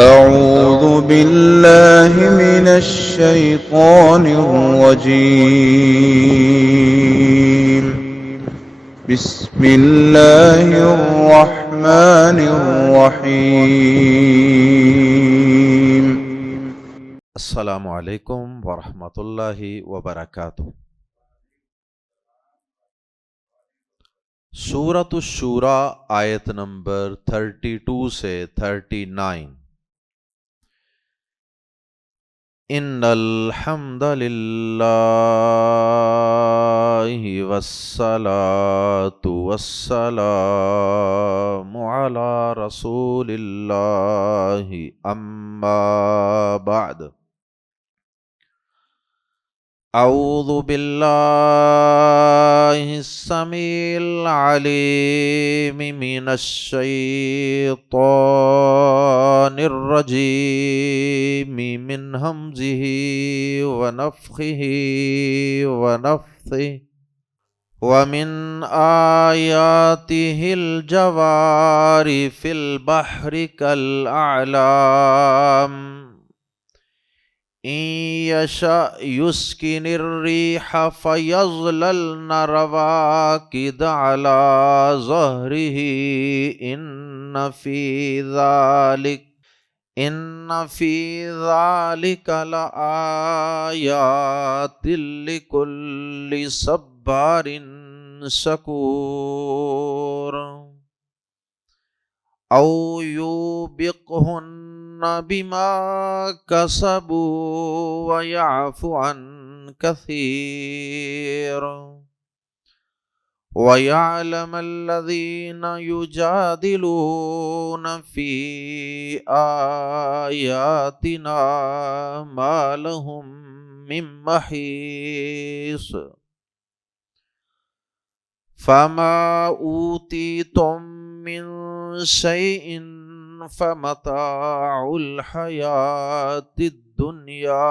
أعوذ بالله من الشيطان الرجيم. بسم الله الرحمن الرحيم. السلام علیکم ورحمۃ اللہ وبرکاتہ۔ سورۃ الشورى آیت نمبر 32 سے 39۔ ان الحمد للہ والصلاة والسلام علی رسول اللہ اما بعد۔ اعوذ باللہ السمیع العلیم من الشیطان الرجیم من ہمزہ ونفخہ ونفثہ ومن آیاتہ الجوار فی البحر کالأعلام إن يشأ يسكن الريح فيظللن رواكد على ظهره إن في ذلك لآيات لكل صبار شكور أو يوبقهن بما كسبوا ويعفو عن كثير ويعلم الذين يجادلون في آياتنا ما لهم من محيص فما أوتيتم من شيء فمتاع الحياة الدنيا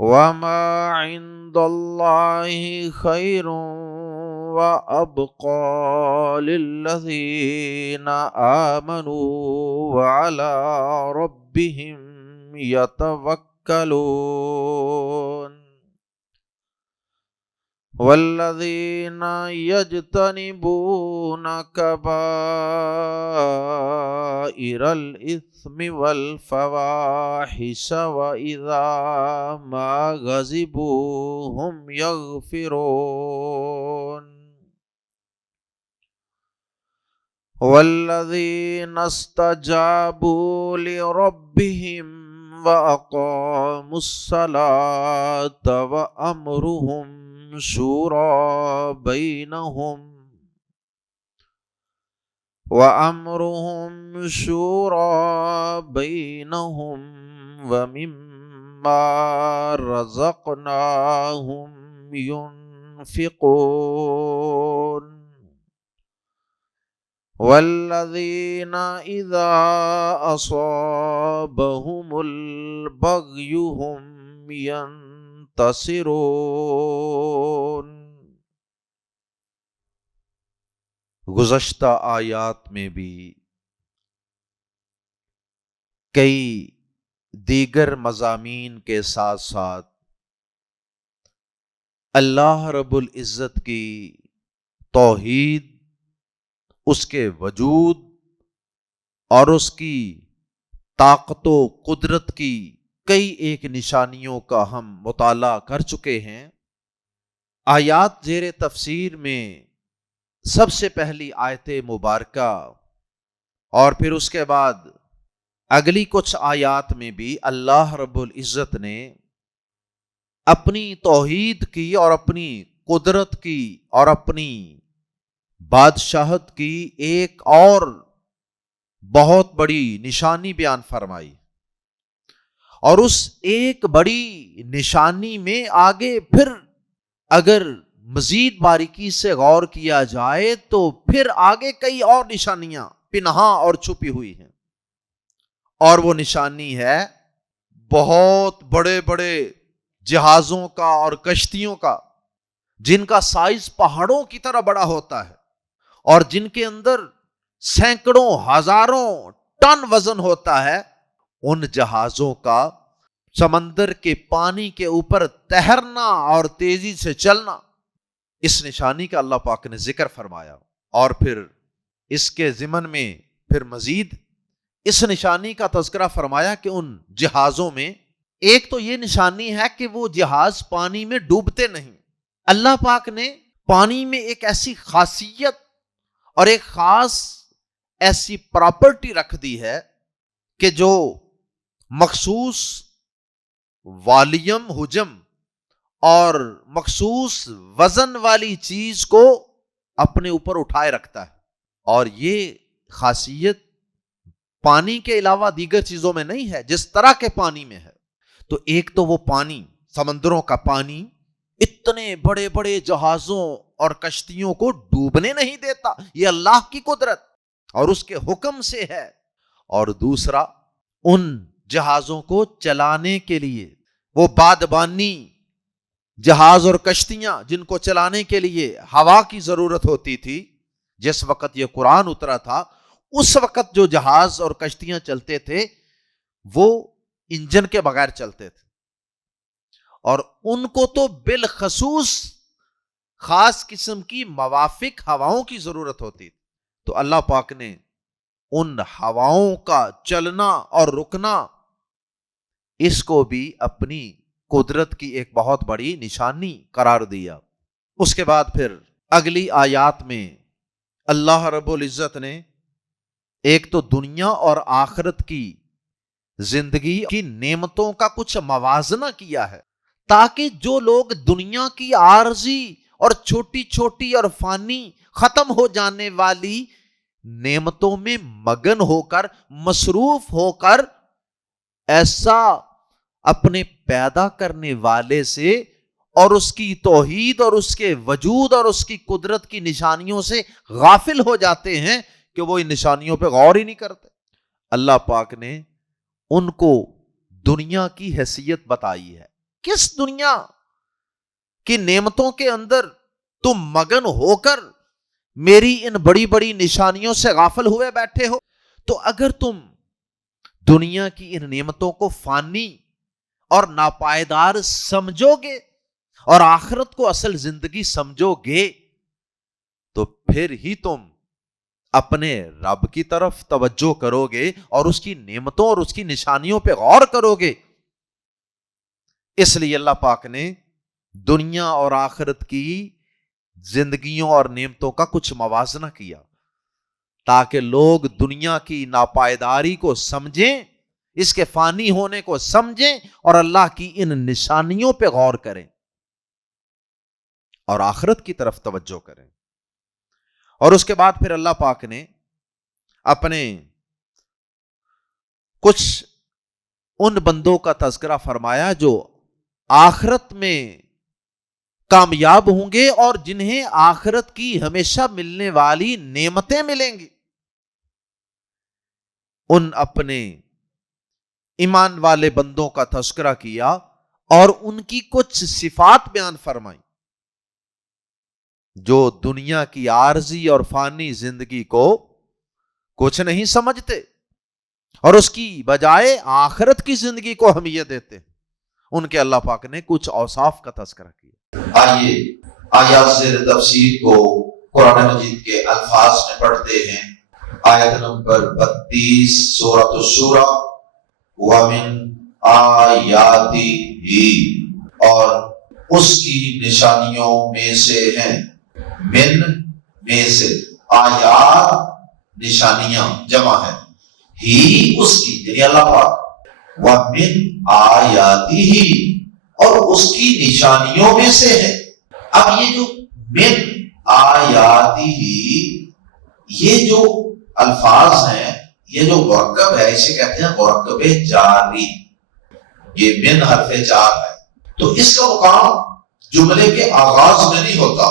وما عند الله خير وأبقى للذين آمنوا وعلى ربهم يتوكلون والذين يجتنبون كبائر الإثم والفواحش وإذا ما غضبوا هم يغفرون والذين استجابوا لربهم وأقاموا الصلاة وأمرهم شورى بينهم ومما رزقناهم ينفقون والذين إذا أصابهم البغي هم ينتصرون۔ گزشتہ آیات میں بھی کئی دیگر مضامین کے ساتھ ساتھ اللہ رب العزت کی توحید، اس کے وجود اور اس کی طاقت و قدرت کی کئی ایک نشانیوں کا ہم مطالعہ کر چکے ہیں۔ آیات زیر تفسیر میں سب سے پہلی آیت مبارکہ اور پھر اس کے بعد اگلی کچھ آیات میں بھی اللہ رب العزت نے اپنی توحید کی اور اپنی قدرت کی اور اپنی بادشاہت کی ایک اور بہت بڑی نشانی بیان فرمائی، اور اس ایک بڑی نشانی میں آگے پھر اگر مزید باریکی سے غور کیا جائے تو پھر آگے کئی اور نشانیاں پنہاں اور چھپی ہوئی ہیں، اور وہ نشانی ہے بہت بڑے بڑے جہازوں کا اور کشتیوں کا، جن کا سائز پہاڑوں کی طرح بڑا ہوتا ہے اور جن کے اندر سینکڑوں ہزاروں ٹن وزن ہوتا ہے، ان جہازوں کا سمندر کے پانی کے اوپر تیرنا اور تیزی سے چلنا، اس نشانی کا اللہ پاک نے ذکر فرمایا۔ اور پھر اس کے ضمن میں پھر مزید اس نشانی کا تذکرہ فرمایا کہ ان جہازوں میں ایک تو یہ نشانی ہے کہ وہ جہاز پانی میں ڈوبتے نہیں۔ اللہ پاک نے پانی میں ایک ایسی خاصیت اور ایک خاص ایسی پراپرٹی رکھ دی ہے کہ جو مخصوص والیوم، حجم اور مخصوص وزن والی چیز کو اپنے اوپر اٹھائے رکھتا ہے، اور یہ خاصیت پانی کے علاوہ دیگر چیزوں میں نہیں ہے، جس طرح کے پانی میں ہے۔ تو ایک تو وہ پانی، سمندروں کا پانی اتنے بڑے بڑے جہازوں اور کشتیوں کو ڈوبنے نہیں دیتا، یہ اللہ کی قدرت اور اس کے حکم سے ہے۔ اور دوسرا، ان جہازوں کو چلانے کے لیے وہ بادبانی جہاز اور کشتیاں جن کو چلانے کے لیے ہوا کی ضرورت ہوتی تھی، جس وقت یہ قرآن اترا تھا اس وقت جو جہاز اور کشتیاں چلتے تھے وہ انجن کے بغیر چلتے تھے، اور ان کو تو بالخصوص خاص قسم کی موافق ہواؤں کی ضرورت ہوتی تھی۔ تو اللہ پاک نے ان ہواؤں کا چلنا اور رکنا، اس کو بھی اپنی قدرت کی ایک بہت بڑی نشانی قرار دیا۔ اس کے بعد پھر اگلی آیات میں اللہ رب العزت نے ایک تو دنیا اور آخرت کی زندگی کی نعمتوں کا کچھ موازنہ کیا ہے، تاکہ جو لوگ دنیا کی عارضی اور چھوٹی چھوٹی اور فانی ختم ہو جانے والی نعمتوں میں مگن ہو کر، مصروف ہو کر، ایسا اپنے پیدا کرنے والے سے اور اس کی توحید اور اس کے وجود اور اس کی قدرت کی نشانیوں سے غافل ہو جاتے ہیں کہ وہ ان نشانیوں پہ غور ہی نہیں کرتے۔ اللہ پاک نے ان کو دنیا کی حیثیت بتائی ہے۔ کس دنیا کی نعمتوں کے اندر تم مگن ہو کر میری ان بڑی بڑی نشانیوں سے غافل ہوئے بیٹھے ہو؟ تو اگر تم دنیا کی ان نعمتوں کو فانی اور ناپائیدار سمجھو گے اور آخرت کو اصل زندگی سمجھو گے، تو پھر ہی تم اپنے رب کی طرف توجہ کرو گے اور اس کی نعمتوں اور اس کی نشانیوں پہ غور کرو گے۔ اس لیے اللہ پاک نے دنیا اور آخرت کی زندگیوں اور نعمتوں کا کچھ موازنہ کیا، تاکہ لوگ دنیا کی ناپائیداری کو سمجھیں، اس کے فانی ہونے کو سمجھیں اور اللہ کی ان نشانیوں پہ غور کریں اور آخرت کی طرف توجہ کریں۔ اور اس کے بعد پھر اللہ پاک نے اپنے کچھ ان بندوں کا تذکرہ فرمایا جو آخرت میں کامیاب ہوں گے اور جنہیں آخرت کی ہمیشہ ملنے والی نعمتیں ملیں گی۔ ان اپنے ایمان والے بندوں کا تذکرہ کیا اور ان کی کچھ صفات بیان فرمائی، جو دنیا کی عارضی اور فانی زندگی کو کچھ نہیں سمجھتے اور اس کی بجائے آخرت کی زندگی کو اہمیت دیتے، ان کے اللہ پاک نے کچھ اوصاف کا تذکرہ کیا۔ آئیے آیات زیر تفسیر کو قرآن مجید کے الفاظ میں پڑھتے ہیں۔ آیت نمبر 32 سورۃ الشورى، وَمِنْ آیاتِهِ، اور اس کی نشانیوں میں سے ہیں، من میں سے، آیات نشانیاں جمع ہے، ہی اس کی یعنی اللہ پاک، وَمِنْ آیاتِهِ، اور اس کی نشانیوں میں سے ہے۔ اب یہ جو من آیاتِهِ، یہ جو الفاظ ہیں، یہ جو مرکب ہے اسے کہتے ہیں مرکب جاری، یہ من حرف جار ہے، تو اس کا مقام جملے کے آغاز میں نہیں ہوتا،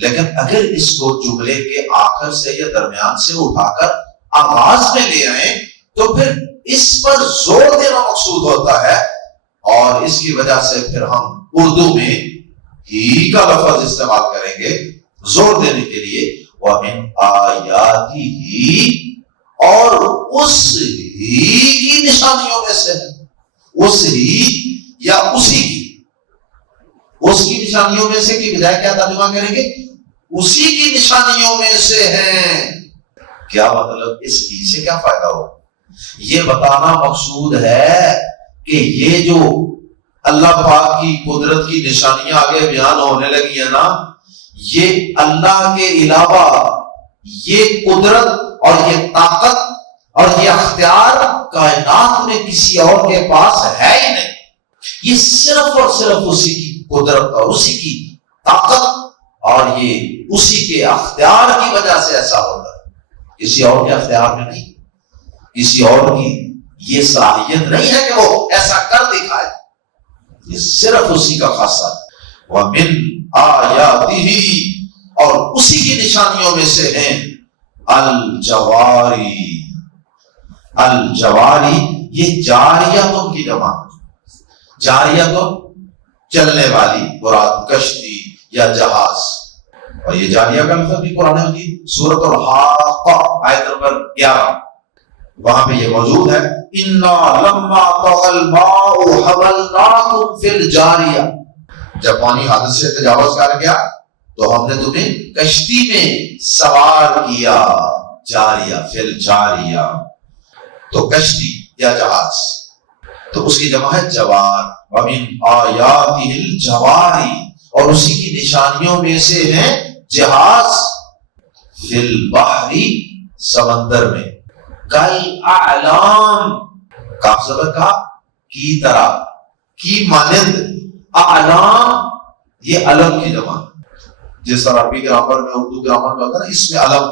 لیکن اگر اس کو جملے کے آخر سے یا درمیان سے اٹھا کر آغاز میں لے آئیں تو پھر اس پر زور دینا مقصود ہوتا ہے، اور اس کی وجہ سے پھر ہم اردو میں ہی کا لفظ استعمال کریں گے زور دینے کے لیے، وَمِنْ آیَاتِهِ، اور اس ہی کی نشانیوں میں سے ہے، اس ہی یا اسی کی، اس کی نشانیوں میں سے کی بجائے کیا ترجمہ کریں گے؟ اسی کی نشانیوں میں سے ہیں۔ کیا مطلب؟ اس کی سے کیا فائدہ ہو؟ یہ بتانا مقصود ہے کہ یہ جو اللہ پاک کی قدرت کی نشانیاں آگے بیان ہونے لگی ہیں نا، یہ اللہ کے علاوہ یہ قدرت اور یہ طاقت اور یہ اختیار کائنات میں کسی اور کے پاس ہے ہی نہیں۔ یہ صرف اور صرف اسی کی قدرت اور اسی کی طاقت اور یہ اسی کے اختیار کی وجہ سے ایسا ہوتا ہے، کسی اور کے اختیار میں نہیں، کسی اور کی یہ صلاحیت نہیں ہے کہ وہ ایسا کر دکھائے، یہ صرف اسی کا خاصہ ہے۔ وَمِنْ آیَاتِهِ، اور اسی کی نشانیوں میں سے ہیں الجواری، الجواری یہ جاریتن کی جمع، جاریتن چلنے والی، مراد کشتی یا جہاز، اور یہ جاریہ کا لفظ بھی قرآن مجید سورۃ الحاقہ آیت نمبر 11 وہاں پہ یہ موجود ہے، اِنَّا لَمَّا طَغَى الْمَاءُ حَمَلْنَاكُمْ فِي الْجَارِيَةِ، جب پانی حد سے تجاوز کر گیا تو ہم نے تمہیں کشتی میں سوار کیا، جاریہ فی الجاریہ، تو کشتی یا جہاز، تو اس کی جمع ہے جوار۔ وَمِنْ آیَاتِهِ الْجَوَارِ، اور اسی کی نشانیوں میں سے ہیں جہاز، فی البحر سمندر میں، کالاعلام، کاف زبر کا کی طرح، کی مانند، اعلام یہ علم کی جمع، جس طرح عربی گرامر میں اردو گرامر میں ہوتا ہے نا اس میں علم،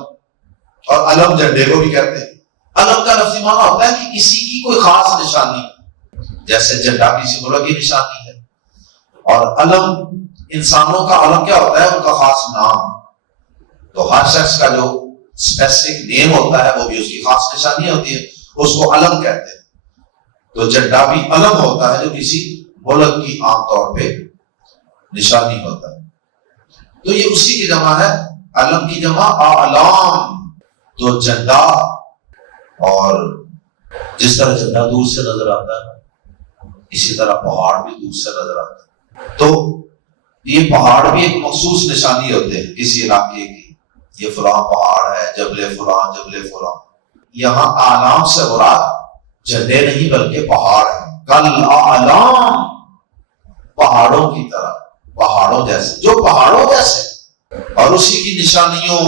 اور علم جھنڈے کو بھی کہتے ہیں۔ علم کا لفظی معنی ہوتا ہے کہ کسی کی کوئی خاص نشانی، جیسے جھنڈا کسی ملک کی نشانی ہے، اور علم انسانوں کا علم کیا ہوتا ہے؟ ان کا خاص نام، تو ہر شخص کا جو اسپیسیفک نیم ہوتا ہے وہ بھی اس کی خاص نشانی ہوتی ہے، اس کو علم کہتے ہیں۔ تو جھنڈا بھی علم ہوتا ہے جو کسی ملک کی عام طور پہ نشانی ہوتا ہے، تو یہ اسی کی جمع ہے، علم کی جمع اعلام، تو جھنڈا، اور جس طرح جھنڈا دور سے نظر آتا ہے اسی طرح پہاڑ بھی دور سے نظر آتا ہے، تو یہ پہاڑ بھی ایک مخصوص نشانی ہوتے ہیں کسی علاقے کی، یہ فلاں پہاڑ ہے، جبل فلاں، جبل فلاں۔ یہاں اعلام سے مراد جھنڈے نہیں بلکہ پہاڑ ہے، کل اعلام، پہاڑوں کی طرح، پہاڑوں جیسے، جو پہاڑوں جیسے، اور اسی کی نشانیوں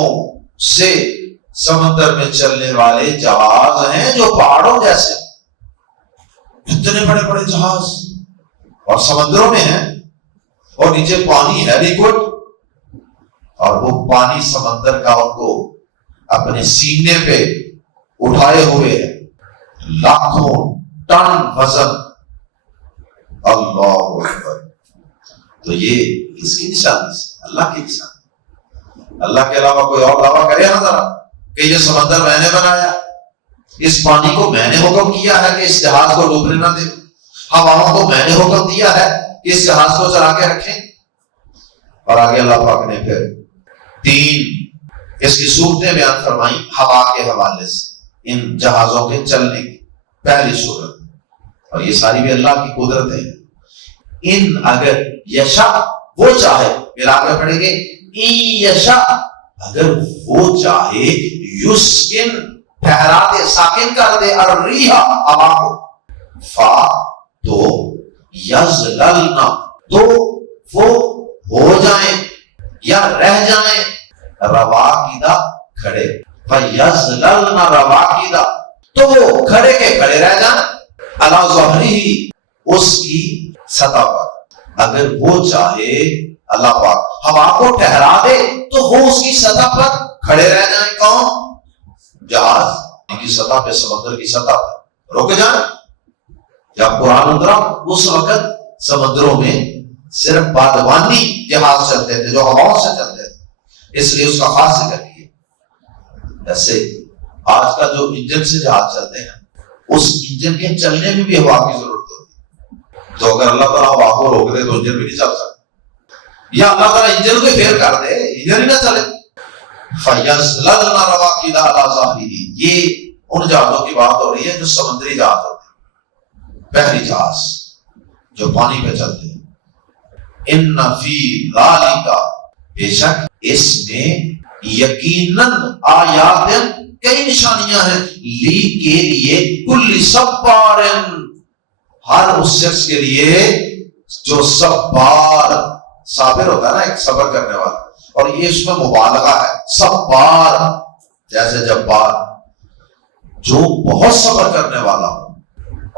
سے سمندر میں چلنے والے جہاز ہیں جو پہاڑوں جیسے، اتنے بڑے بڑے جہاز اور سمندروں میں ہیں، اور نیچے پانی ہے لیکوڈ، اور وہ پانی سمندر کا ان کو اپنے سینے پہ اٹھائے ہوئے ہے، لاکھوں ٹن وزن، اللہ اکبر۔ تو یہ کس کی نشانی سے؟ اللہ کی نشانی۔ اللہ کے علاوہ کوئی اور دعویٰ کرے نا ذرا کہ یہ سمندر میں نے بنایا، اس پانی کو میں نے حکم کیا ہے کہ اس جہاز کو ڈوبنے نہ دے، ہواؤں کو میں نے حکم دیا ہے کہ اس جہاز کو چلا کے رکھیں۔ اور آگے اللہ پاک نے پھر 3 اس کی صورتیں بیان فرمائی ہوا کے حوالے سے، ان جہازوں کے چلنے کی پہلی صورت، اور یہ ساری بھی اللہ کی قدرت ہے۔ ان اگر یشا وہ چاہے، ملا کے پڑھیں گے یشا اگر وہ چاہے، یسکن ٹھہرا دے، ساکن کر دے، الریح ہوا کو، فا تو یزللنا تو وہ ہو جائیں یا رہ جائیں، رواقدہ کھڑے، فیزللنا رواقدہ تو وہ کھڑے کے کھڑے رہ جائیں، علی ظہری اس کی سطح پر۔ اگر وہ چاہے اللہ پاک ہوا کو ٹھہرا دے تو وہ اس کی سطح پر کھڑے رہ جائیں، کون؟ جہاز کی سطح پہ، سمندر کی سطح پہ رک جائیں۔ جب قرآن اترا اس وقت سمندروں میں صرف بادبانی جہاز چلتے تھے جو ہواؤں سے چلتے تھے، اس لیے اس کا خاص ذکر کیا۔ ایسے آج کا جو انجن سے جہاز چلتے ہیں، اس انجن کے چلنے میں بھی ہوا کی ضرورت ہوتی ہے، تو اگر اللہ تعالیٰ ہوا کو روک دے تو انجن بھی نہیں چل سکتا، یا اللہ تعالیٰ انجن کو فیل کر دے، انجن ہی نہ چلے، فَيَزْلَلْنَ رَوَاكِدَ عَلَى ظَهْرِهِ، یہ ان جہازوں کی بات ہو رہی ہے جو سمندری جہاز ہوتے ہیں، بحری جہاز جو پانی پہ چلتے ہیں. اِنَّ فِي ذَلِكَ، بے شک اس میں یقیناً آیات، کئی نشانیاں ہیں، لی کے لیے، کل صبار، ہر اس شخص کے لیے جو صبار، صابر ہوتا ہے نا ایک صبر کرنے والا، اور یہ اس میں مبالغہ ہے، صبار جیسے جبار، جو بہت صبر کرنے والا ہو،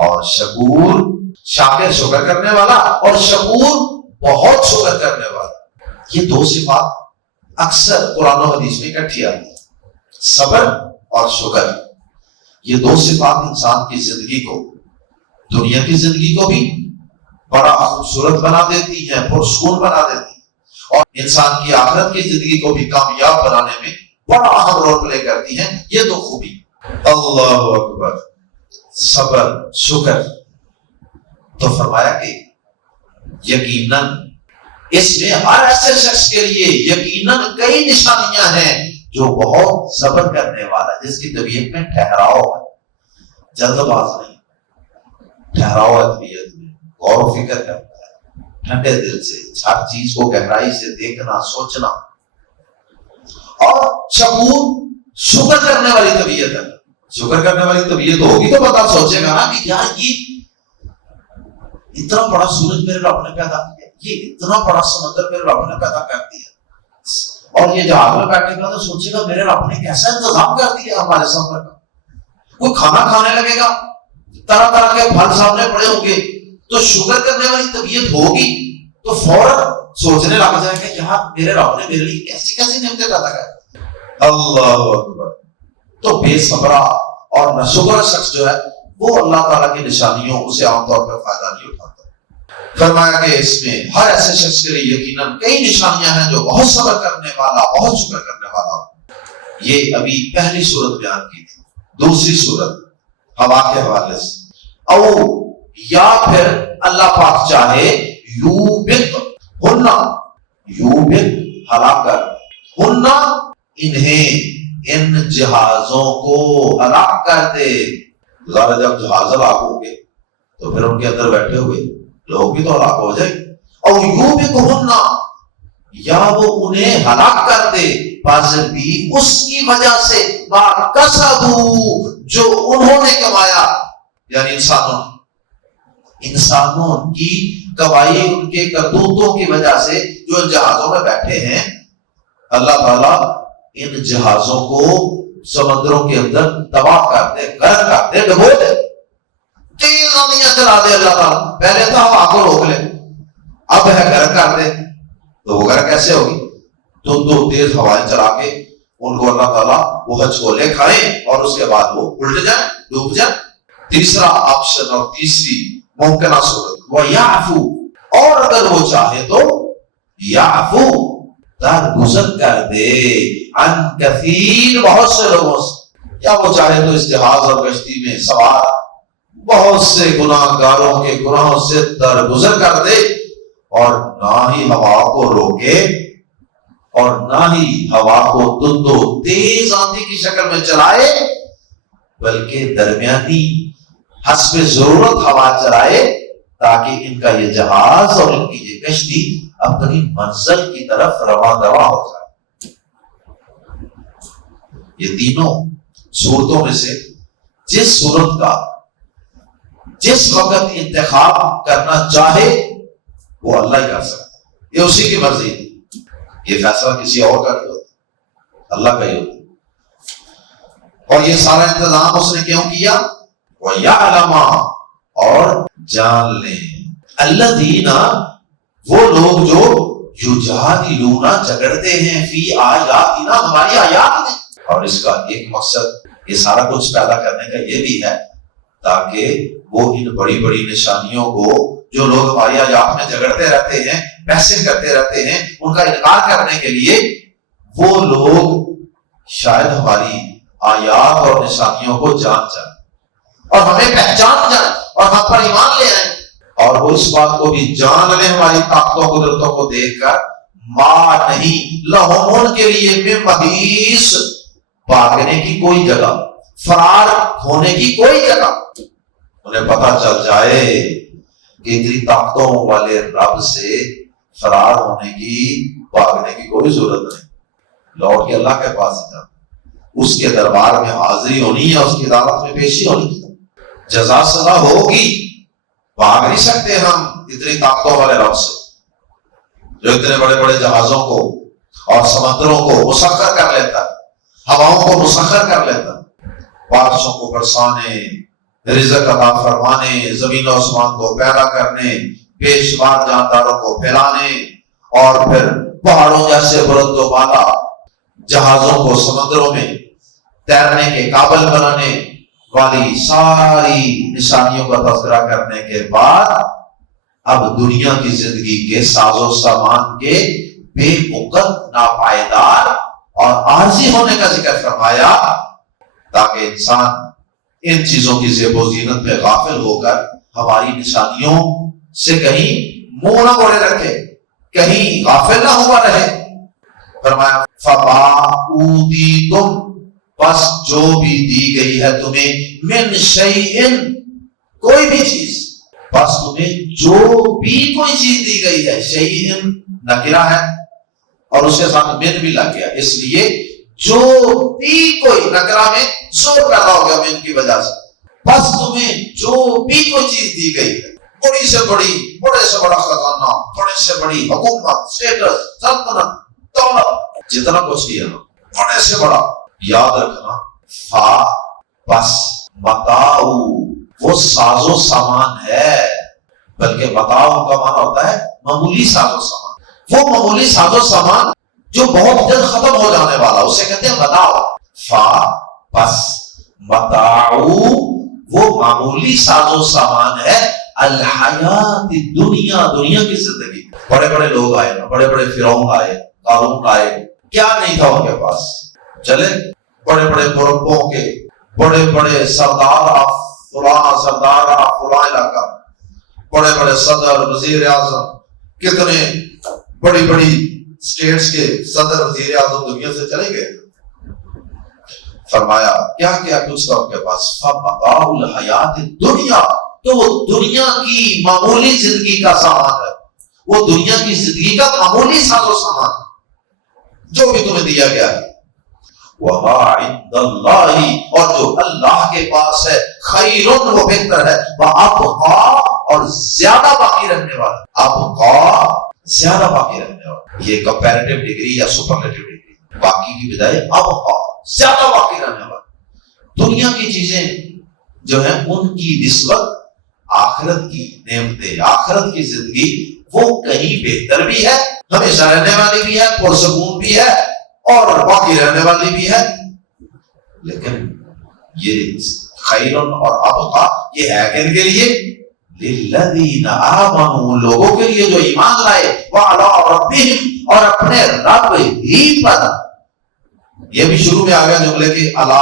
اور شکور، شاکر شکر کرنے والا، اور شکور بہت شکر کرنے والا. یہ دو صفات اکثر قرآن و حدیث میں اکٹھی آتی ہے، صبر اور شکر. یہ دو صفات انسان کی زندگی کو، دنیا کی زندگی کو بھی بڑا خوبصورت بنا دیتی ہیں، پرسکون بنا دیتی ہیں، اور انسان کی آخرت کی زندگی کو بھی کامیاب بنانے میں بڑا اہم رول پلے کرتی ہیں یہ دو خوبی. اللہ اکبر، صبر، شکر. تو فرمایا کہ یقیناً اس میں ہر ایسے شخص کے لیے یقیناً کئی نشانیاں ہیں جو بہت صبر کرنے والا، جس کی طبیعت میں ٹھہراؤ ہے، جلد باز نہیں، ٹھہراؤ ہے طبیعت میں، غور و فکر کرتا ہے، ٹھنڈے دل سے ہر چیز کو گہرائی سے دیکھنا، سوچنا. اور شکور، شکر کرنے والی طبیعت ہے. شکر کرنے والی طبیعت ہوگی تو پتا سوچے گا نا کہ یار یہ اتنا بڑا سورج میرے رب نے پیدا کیا، یہ اتنا بڑا سمندر میرے رب نے پیدا کر دیا، اور یہ جہاز میں بیٹھے گا تو سوچے گا میرے رب نے کیسا انتظام کر دیا ہمارے سفر کا. کوئی کھانا کھانے لگے گا، طرح طرح کے پھل سامنے پڑے ہوں گے، تو شکر کرنے والی طبیعت ہوگی تو فوراً سوچنے لگ جائے گا یار میرے رب نے میرے لیے کیسی کیسی نعمتیں پیدا کر. اللہ اکبر. تو بے صبرا اور ناشکرا شخص جو ہے وہ اللہ تعالیٰ کی نشانیوں اسے عام طور پر فائدہ نہیں اٹھاتا. فرمایا کہ اس میں ہر ایسے شخص کے لیے یقیناً کئی نشانیاں ہیں جو بہت صبر کرنے والا، بہت شکر کرنے والا. یہ ابھی پہلی صورت بیان کی تھی. دوسری صورت ہوا کے حوالے سے، او یا پھر اللہ پاک چاہے یوبت ہننا، یوبت ہلاک کر، ہننا انہیں، ان جہازوں کو ہلاک کر دے. ذرا جب جہاز ہلاک ہوں گے تو پھر ان کے اندر بیٹھے ہوئے لوگ بھی تو ہلاک ہو جائے. اور یوبت ہننا، یا وہ انہیں ہلاک کر دے، بس بھی اس کی وجہ سے ما کسبوا، جو انہوں نے کمایا، یعنی انسانوں کی کمائی، ان کے کرتوتوں کی وجہ سے جو جہازوں میں بیٹھے ہیں، اللہ تعالیٰ ان جہازوں کو سمندروں کے اندر تباہ کر دے، غرق کر دے، ڈبو دے، تیز آندیاں چلا دے. اللہ تعالیٰ پہلے تو ہوا کو روک لے، اب ہے غرق کر دے. تو وہ غرق کیسے ہوگی؟ دو تیز ہوائیں چلا کے ان کو اللہ تعالیٰ وہ ہچکولے کھائیں اور اس کے بعد وہ الٹ جائیں، ڈوب جائیں. تیسرا آپشن اور تیسری ممکنہ صورت، وَيَعْفُو، اور اگر وہ چاہے تو یعفو، درگزر کر دے، عن کثیر، بہت سے لوگوں سے، یا وہ چاہے تو اس جہاز اور کشتی میں سوار بہت سے گناہ گاروں کے گناہوں سے درگزر کر دے، اور نہ ہی ہوا کو روکے اور نہ ہی ہوا کو دھند و تیز آندھی کی شکل میں چلائے، بلکہ درمیانی حسب ضرورت ہوا چلائے، تاکہ ان کا یہ جہاز اور ان کی یہ کشتی اپنی منزل کی طرف رواں دواں ہو جائے. یہ تینوں صورتوں میں سے جس صورت کا جس وقت انتخاب کرنا چاہے وہ اللہ ہی کر سکتا ہے، یہ اسی کی مرضی ہے. یہ فیصلہ کسی اور کا نہیں ہوتا، اللہ کا ہی ہوتا. اور یہ سارا انتظام اس نے کیوں کیا؟ وَيَعْلَمَ، اور جان لیں، الَّذِينَ، وہ لوگ جو یجادلون، جھگڑتے ہیں، فی آیاتنا، ہماری آیات میں. اور اس کا ایک مقصد یہ سارا کچھ پیدا کرنے کا یہ بھی ہے تاکہ وہ ان بڑی بڑی نشانیوں کو جو لوگ ہماری آیات میں جھگڑتے رہتے ہیں، بحثیں کرتے رہتے ہیں، ان کا انکار کرنے کے لیے وہ لوگ شاید ہماری آیات اور نشانیوں کو جان جائیں اور ہمیں پہچان جائیں اور ہم پر ایمان لے آئیں، اور وہ اس بات کو بھی جان لیں ہماری طاقتوں قدرتوں کو دیکھ کر ما نہیں لہم ان کے لیے من محیص بھاگنے کی کوئی جگہ، فرار ہونے کی کوئی جگہ. انہیں پتہ چل جائے کہ اتنی طاقتوں والے رب سے فرار ہونے کی، بھاگنے کی کوئی ضرورت نہیں. لوٹ کے اللہ کے پاس جانا، اس کے دربار میں حاضری ہونی ہے، اس کی عدالت میں پیشی ہونی ہے، جزا سزا ہوگی. بھاگ نہیں سکتے ہم اتنی طاقتوں والے رب سے جو اتنے بڑے بڑے جہازوں کو اور سمندروں کو مسخر کر لیتا ہے، ہواؤں کو مسخر کر لیتا ہے، بارشوں کو برسانے، رزق عطا فرمانے، زمین و آسمان کو پیدا کرنے، بے شمار جانداروں کو پھیلانے، اور پھر پہاڑوں جیسے بلند و بالا جہازوں کو سمندروں میں تیرنے کے قابل بنانے والی ساری نشانیوں کا تذکرہ کرنے کے بعد اب دنیا کی زندگی کے ساز و سامان کے بے وقت، ناپائیدار اور عارضی ہونے کا ذکر فرمایا، تاکہ انسان ان چیزوں کی زیب و زینت میں غافل ہو کر ہماری نشانیوں سے کہیں منہ نہ موڑے رکھے، کہیں غافل نہ ہوا رہے. فرمایا فَمَا أُوتِیتُم، بس جو بھی دی گئی ہے تمہیں، من شیئن، کوئی بھی چیز، بس تمہیں جو بھی کوئی چیز دی گئی ہے، شیئن نکرہ ہے اور اس کے ساتھ من بھی لگ گیا، اس لیے جو بھی کوئی، نکرہ میں زور پیدا ہو گیا من کی وجہ سے، بس تمہیں جو بھی کوئی چیز دی گئی ہے، بڑی سے بڑی، بڑے سے بڑا خزانہ، بڑے سے بڑی حکومت، سٹیٹس، سلطنت، دولت، جتنا کچھ کیا بڑے سے بڑا، یاد رکھنا فا بس متاع وہ ساز و سامان ہے، بلکہ متاع کا معنی ہوتا ہے معمولی ساز و سامان. وہ معمولی ساز و سامان جو بہت جلد ختم ہو جانے والا، اسے کہتے ہیں متاع. فا بس متاع وہ معمولی ساز و سامان ہے، الحیات دنیا، دنیا کی زندگی. بڑے بڑے لوگ آئے، بڑے بڑے فرعون آئے، قارون آئے، کیا نہیں تھا ان کے پاس، چلے بڑے بڑے مربوں کے بڑے بڑے سردار فلاں، سردار فلاں علاقہ، بڑے بڑے صدر، وزیر اعظم، کتنے بڑی بڑی اسٹیٹس کے صدر، وزیر اعظم دنیا سے چلے گئے. فرمایا کیا کیا کچھ تھا ان کے پاس، فمتاع الحیات دنیا، تو وہ دنیا کی معمولی زندگی کا سامان ہے، وہ دنیا کی زندگی کا معمولی ساز و سامان جو بھی تمہیں دیا گیا ہے. وَمَا عِندَ اللَّهِ، اور جو اللہ کے پاس ہے، خَيْرٌ وہ بہتر ہے، وَأَبْقَىٰ اور زیادہ باقی رہنے والا، أَبْقَىٰ زیادہ باقی رہنے والا. یہ کمپیریٹیو ڈگری یا سپرلیٹیو ڈگری، باقی کی بدائے أَبْقَىٰ زیادہ باقی رہنے والا. دنیا کی چیزیں جو ہیں ان کی نسبت آخرت کی نعمتیں، آخرت کی زندگی وہ کہیں بہتر بھی ہے، ہمیشہ رہنے والی بھی ہے، پرسکون بھی ہے اور باقی رہنے والی بھی ہے. لیکن یہ خیرن اور ابقا یہ ہے کن کے لیے، للذین آمنوا لوگوں کے لیے جو ایمان لائے، وعلی ربہم اور اپنے رب ہی پر. یہ بھی شروع میں آ گیا جملے کے علی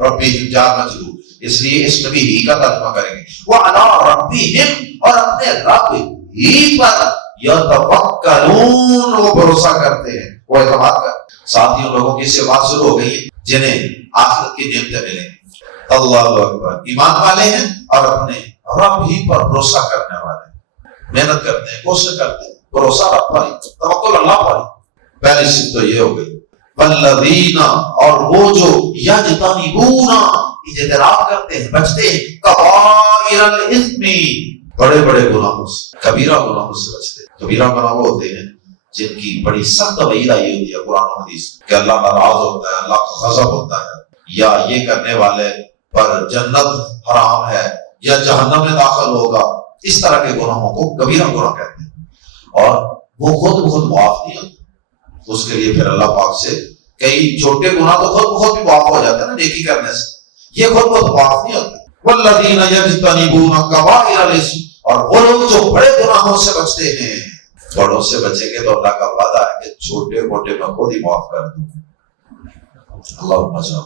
ربہم جار مجرور، اس لیے اس میں بھی ہی کا ترجمہ کریں گے. وعلی ربہم اور اپنے رب ہی پر یتوکلون وہ بھروسہ کرتے ہیں، وہ اعتماد کرتے ہیں. ساتھ ہی لوگوں کی صفات شروع ہو گئی جنہیں آخرت کی نعمتیں ملیں. اللہ اکبر، ایمان والے ہیں اور اپنے رب ہی پر بھروسہ کرنے والے ہیں، محنت کرتے ہیں، کوشش کرتے ہیں، بھروسہ رب پر ہی، توکل اللہ پر ہی. پہلی صفت تو یہ ہو گئی. والذین اور وہ جو یجتنبون اجتناب کرتے ہیں، بچتے ہیں، کبائر الاثم بڑے بڑے گناہوں سے، کبیرہ گناہوں سے بچتے ہیں. کبیرہ گناہ وہ ہوتے ہیں جن کی بڑی سخت وعید آئی ہوتی ہے قرآن و حدیث کہ اللہ ناراض ہوتا ہے، اللہ کا غضب ہوتا ہے، یا یہ کرنے والے پر جنت حرام ہے یا جہنم میں داخل ہوگا. اس طرح کے گناہوں کو کبیرہ گناہ کہتے ہیں، اور وہ خود بخود معاف نہیں ہوتے. اس کے لیے پھر اللہ پاک سے کئی چھوٹے گناہ تو خود بخود بھی معاف ہو جاتے ہیں نا نیکی کرنے سے، یہ خود بخود معاف نہیں ہوتے. والذین یجتنبون کبائر الاثم اور وہ لوگ جو بڑے گناہوں سے بچتے ہیں. بڑوں سے بچیں گے تو اللہ کا وعدہ ہے کہ چھوٹے موٹے میں خود ہی معاف کر دوں. اللہ بچا.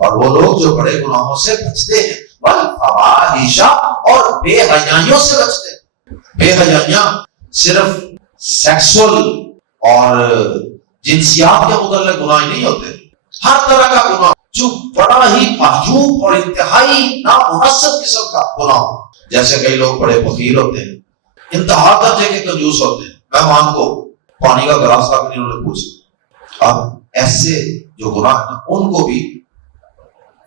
اور وہ لوگ جو بڑے گناہوں سے بچتے ہیں، والفواحش اور بے حیائیوں سے بچتے ہیں. بے حیائیاں صرف سیکسول اور جنسیات کے متعلق گناہ نہیں ہوتے، ہر طرح کا گناہ جو بڑا ہی محجوب اور انتہائی نامناسب قسم کا گناہ، جیسے کئی لوگ بڑے فقیر ہوتے ہیں، انتہا درجے کے کنجوس ہوتے ہیں، مہمان کو پانی کا گلاس تک نہیں انہوں نے پوچھا۔ اب ایسے جو گناہ ہیں ان کو بھی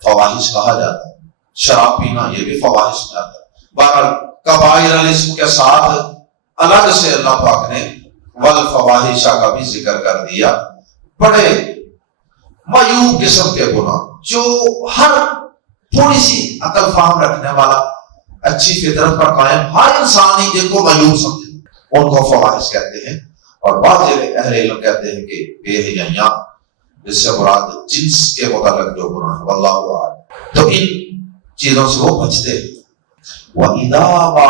فواحش کہا جاتا ہے، شراب پینا یہ بھی فواحش میں آتا ہے۔ بہرحال کبائر الاسم کے ساتھ الگ سے اللہ پاک نے والفواحش کا بھی ذکر کر دیا، بڑے معیوب قسم کے گناہ جو ہر تھوڑی سی عقل فہم رکھنے والا، اچھی فطرت پر قائم ہر انسان ہی جن کو معیوب سمجھے ان کو فواحش کہتے ہیں، اور بعض اہل علم کہتے ہیں کہ بے حیائیاں، جس سے مراد جنس کے متعلق جو گناہ ہے، واللہ اعلم، تو ان چیزوں سے وہ بچتے ہیں۔ وَإِذَا مَا،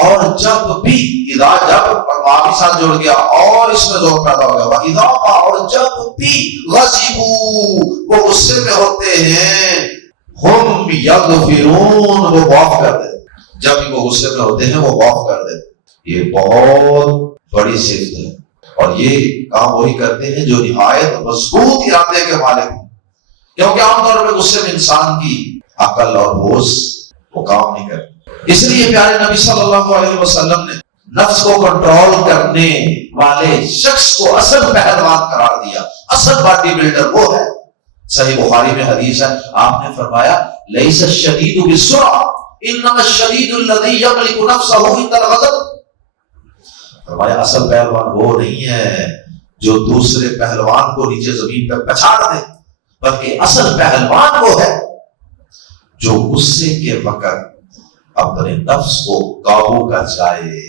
اور جب بھی، اذا جب اور ما بھی ساتھ جڑ گیا اور اس میں زور پیدا ہو گیا، وَإِذَا مَا، اور جب بھی غضبوا، وہ غصے میں ہوتے ہیں، ہم یغفرون، وہ معاف کر دیتے، جب بھی وہ غصے میں ہوتے ہیں وہ معاف کر دیتے۔ یہ بہت بڑی صفت ہے، اور یہ کام وہی کرتے ہیں جو نہایت مضبوط ارادے کے مالک ہیں، کیونکہ عام طور پر غصے میں انسان کی عقل اور ہوش وہ کام نہیں کرتی۔ اس لیے پیارے نبی صلی اللہ علیہ وسلم نے نفس کو کنٹرول کرنے والے شخص کو اصل پہلوان قرار دیا، اصل باڈی بلڈر وہ ہے۔ صحیح بخاری میں حدیث ہے، آپ نے فرمایا لیس الشدید بالسرعہ انما الشدید الذی یملک نفسہ عند الغضب، فرمایا اصل پہلوان وہ نہیں ہے جو دوسرے پہلوان کو نیچے زمین پر پچھاڑ دے، بلکہ اصل پہلوان وہ ہے جو غصے کے وقت اپنے نفس کو قابو کر جائے۔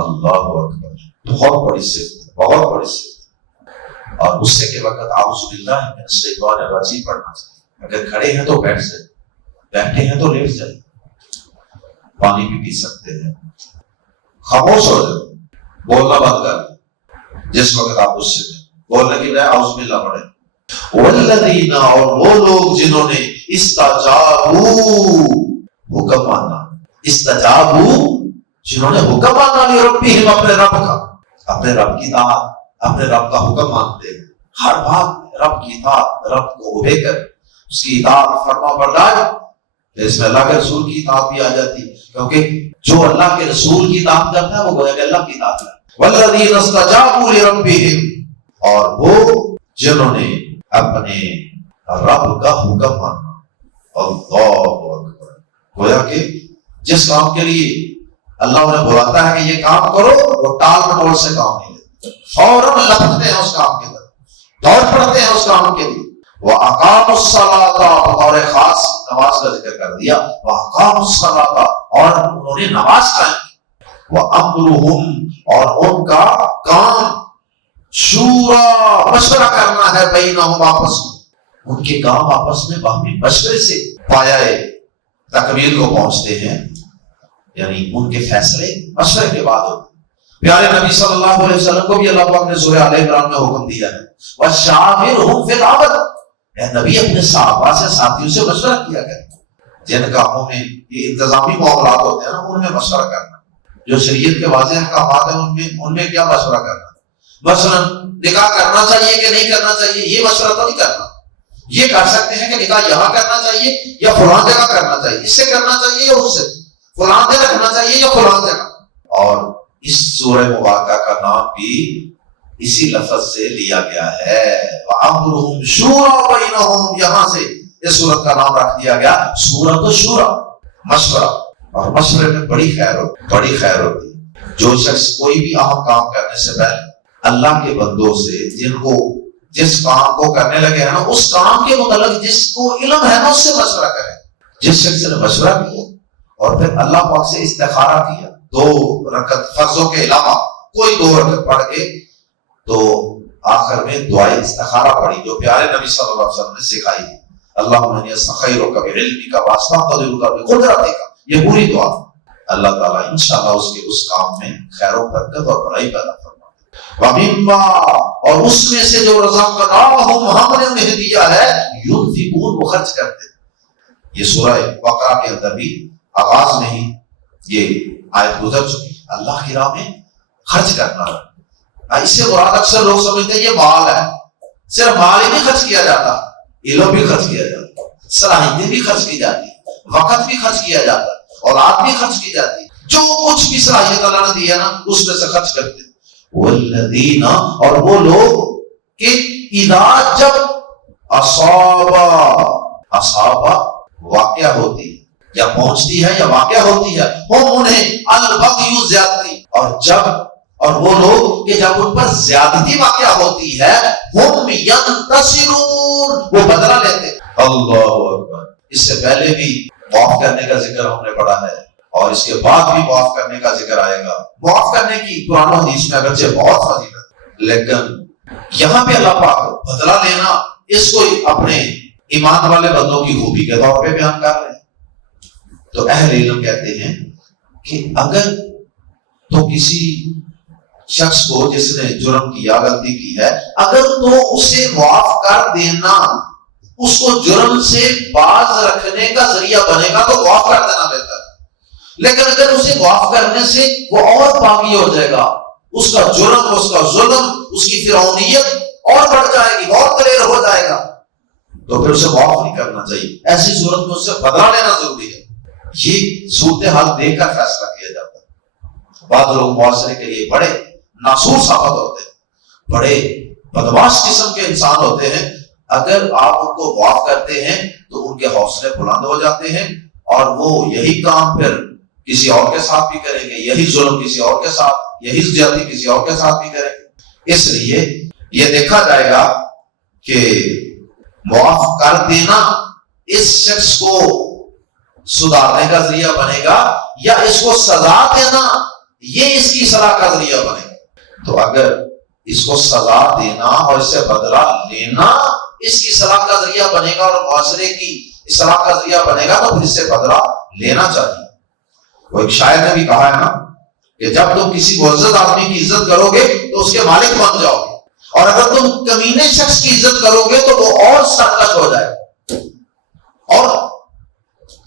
اللہ اکبر، بہت بڑی صفت، بہت بڑی صفت۔ اور غصے کے وقت اعوذ باللہ من الشیطان الرجیم پڑھنا چاہیے، اگر کھڑے ہیں تو بیٹھ جائیں، بیٹھے ہیں تو لیٹ جائیں، پانی بھی پی سکتے ہیں، خاموش ہو جائیں، بولنا بند کر دیں جس وقت آپ غصے میں بولنے کی بجائے اعوذ باللہ پڑھیں۔ والذین، اور وہ لوگ جنہوں نے استجابوا، حکم مانا، استجابوا، جنہوں نے حکم مانا لربہم، اپنے رب کا، اپنے رب کی اطاعت، اپنے رب کا حکم مانتے ہیں، ہر بات رب کی اطاعت، رب کو اوبے کر اس کی اطاعت فرما بردار، اس میں اللہ کے رسول کی اطاعت بھی آ جاتی ہے، کیونکہ جو اللہ کے رسول کی اطاعت کرتا ہے وہ گویا کہ اللہ کی اطاعت ہے۔ والذین استجابوا لربہم، اور وہ جنہوں نے اپنے رب کا حکم مانا۔ اللہ اکبر، گویا کہ جس کام کے لیے اللہ انہیں بلاتا ہے کہ یہ کام کرو، وہ ٹال مٹول سے کام نہیں لیتے، فوراً لپکتے ہیں اس کام کی طرف، دوڑ پڑتے ہیں اس کام کے لیے۔ وَأَقَامُوا الصَّلَاةَ، بطور خاص نماز کا ذکر کر دیا، وَأَقَامُوا الصَّلَاةَ، اور انہوں نے نماز قائم کی۔ وَأَمْرُهُمْ، اور ان کا کام شورا، مشورہ کرنا ہے، بینہم، آپس میں، ان کے کام آپس میں باہمی مشورے سے پایا تکمیل کو پہنچتے ہیں، یعنی ان کے فیصلے مشورے کے بعد ہوتے ہیں۔ پیارے نبی صلی اللہ علیہ وسلم کو بھی اللہ پاک نے سورہ آل عمران میں حکم دیا ہے، وَشَاوِرْهُمْ فِي الْأَمْرِ، اے نبی اپنے صحابہ سے، ساتھیوں سے مشورہ کیا کریں، جن کاموں میں یہ انتظامی معاملات ہوتے ہیں نا ان میں مشورہ کرنا، جو شریعت کے واضح احکامات ہیں ان میں کیا مشورہ کرنا، مثلا نکاح کرنا چاہیے کہ نہیں کرنا چاہیے، یہ مشورہ تو نہیں کرنا، یہ کر سکتے ہیں کہ نکاح یہاں کرنا چاہیے یا فلاں جگہ کرنا چاہیے، اس سے کرنا چاہیے یا اس سے، فلاں جگہ رکھنا چاہیے یا فلاں جگہ۔ اور اس سورہ مبارکہ کا نام بھی اسی لفظ سے لیا گیا ہے، وَأَمْرُهُمْ شُورَىٰ بَيْنَهُمْ، یہاں سے اس سورت کا نام رکھ دیا گیا سورۃ الشورى، مشورہ۔ اور مشورے میں بڑی خیر ہوتی ہے۔ جو شخص کوئی بھی اہم کام کرنے سے پہلے اللہ کے بندوں سے، جن کو جس کام کو کرنے لگے ہیں نا، اس کام کے متعلق جس کو علم ہے نا، اس سے مشورہ کریں۔ جس شخص نے مشورہ کیا اور پھر اللہ پاک سے استخارہ کیا، 2 رکعت فرضوں کے علاوہ کوئی 2 رکعت پڑھ کے، تو آخر میں دعائے استخارہ پڑھی جو پیارے نبی صلی اللہ علیہ وسلم نے سکھائی، اللہم انی استخیرک بعلمک واستقدرک بقدرتک، یہ پوری دعا اللہ تعالیٰ انشاءاللہ اس کے اس کام میں خیر و برکت اور بھلائی پیدا فرمائے۔ وَمِمَّا، اور اس میں سے جو رزقناہم، ہم نے انہیں دیا ہے، ينفقون، وہ خرچ کرتے ہیں۔ یہ سورہ بقرہ کے اندر بھی آغاز میں ہی یہ آیت گزر چکی، اللہ کی راہ میں خرچ کرنا، اس سے مراد اکثر لوگ سمجھتے ہیں یہ مال ہے، صرف مال ہی نہیں خرچ کیا جاتا، علم بھی خرچ کیا جاتا، صلاحیتیں بھی خرچ کی جاتی، وقت بھی خرچ کیا جاتا، اولاد بھی خرچ کی جاتی، جو کچھ بھی صلاحیت اللہ نے دی ہے نا اس میں سے خرچ کرتے. والذین، اور وہ لوگ کہ اذا جب اصابہ واقعہ ہوتی ہے یا پہنچتی ہے یا واقعہ ہوتی ہے، ہم انہیں البغی زیادتی، اور وہ لوگ کہ جب ان پر زیادتی واقعہ ہوتی ہے ہم ینتصرون، وہ بدلہ لیتے. اللہ اکبر. اس سے پہلے بھی معاف کرنے کا ذکر ہم نے پڑھا ہے اور اس کے بعد بھی معاف کرنے کا ذکر آئے گا. معاف کرنے کی قرآن و حدیث میں اگرچہ بہت فضیلت، لیکن یہاں پہ اللہ پاک بدلہ لینا اس کو اپنے ایمان والے بندوں کی خوبی کے طور پہ بیان کر رہے ہیں. تو اہل علم کہتے ہیں کہ اگر تو کسی شخص کو جس نے جرم کیا، غلطی کی ہے، اگر تو اسے معاف کر دینا اس کو جرم سے باز رکھنے کا ذریعہ بنے گا تو معاف کر دینا بہتر ہے. لیکن اگر اسے معاف کرنے سے وہ اور باغی ہو جائے گا، اس کا جرم، اس کا ظلم، اس کی فرعونیت اور بڑھ جائے گی، اور دلیر ہو جائے گا، تو پھر اسے معاف نہیں کرنا چاہیے. ایسی صورت میں اس سے بدلہ لینا ضروری ہے. یہ صورتحال دیکھ کر فیصلہ کیا جاتا ہے. بعض لوگ معاشرے کے لیے بڑے ناسور ثابت ہوتے ہیں، بڑے بدماش قسم کے انسان ہوتے ہیں، اگر آپ ان کو معاف کرتے ہیں تو ان کے حوصلے بلند ہو جاتے ہیں اور وہ یہی کام پھر کسی اور کے ساتھ بھی کریں گے، یہی ظلم کسی اور کے ساتھ، یہی زیادتی کسی اور کے ساتھ بھی کریں گے. اس لیے یہ دیکھا جائے گا کہ معاف کر دینا اس شخص کو سدھارنے کا ذریعہ بنے گا یا اس کو سزا دینا یہ اس کی اصلاح کا ذریعہ بنے گا. تو اگر اس کو سزا دینا اور اس سے بدلہ لینا اس کی اصلاح کا ذریعہ بنے گا اور معاشرے کی اصلاح کا ذریعہ بنے گا تو پھر اس سے بدلہ لینا چاہیے. وہ ایک شاعر نے بھی کہا ہے نا کہ جب تم کسی معزز آدمی کی عزت کرو گے تو اس کے مالک بن جاؤ گے، اور اگر تم کمینے شخص کی عزت کرو گے تو وہ اور سرکش ہو جائے گا اور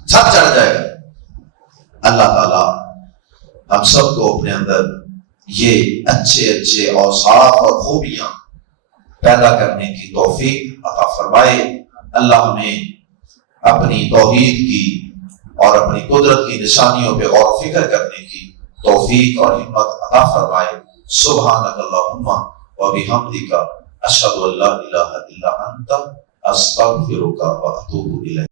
چھت چڑھ جائے گا. اللہ تعالی ہم سب کو اپنے اندر یہ اچھے اچھے اوصاف اور خوبیاں پیدا کرنے کی توفیق عطا فرمائے. اللہ ہمیں اپنی توحید کی اور اپنی قدرت کی نشانیوں پہ غور و فکر کرنے کی توفیق اور ہمت عطا فرمائے. سبحانک اللہم و بحمدک اشہد ان لا الہ الا انت استغفرک و اتوب الیک.